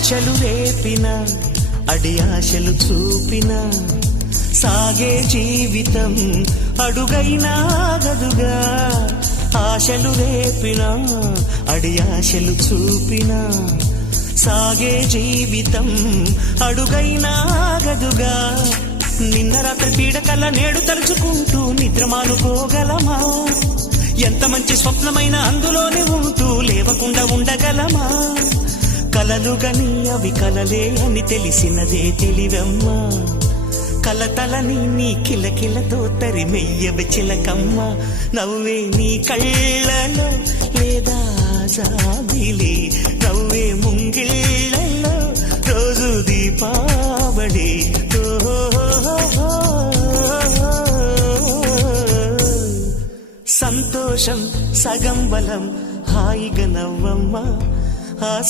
ఆశలు రేపిన అడి ఆశలు చూపిన సాగే జీవితం అడుగైనా గదుగా. ఆశలు రేపిన అడి ఆశలు చూపిన సాగే జీవితం అడుగైనా గదుగా. నిన్న రాత్రి పీడకల నేడు తలుచుకుంటూ నిద్రమానుకోగలమా? ఎంత మంచి స్వప్నమైన అందులోనే ఉంటూ లేవకుండా ఉండగలమా? కలలుగని అవి కలలే అని తెలిసినదే తెలివమ్మా. కలతలని నీ కిలకిలతో తరిమెయ్యవి చిలకమ్మ. నవ్వే నీ కళ్ళలో లేదా జాబిలి, నవ్వే ముంగిళ్ళలో రోజు దీపావళి. సంతోషం సగం బలం, హాయిగా నవ్వమ్మ.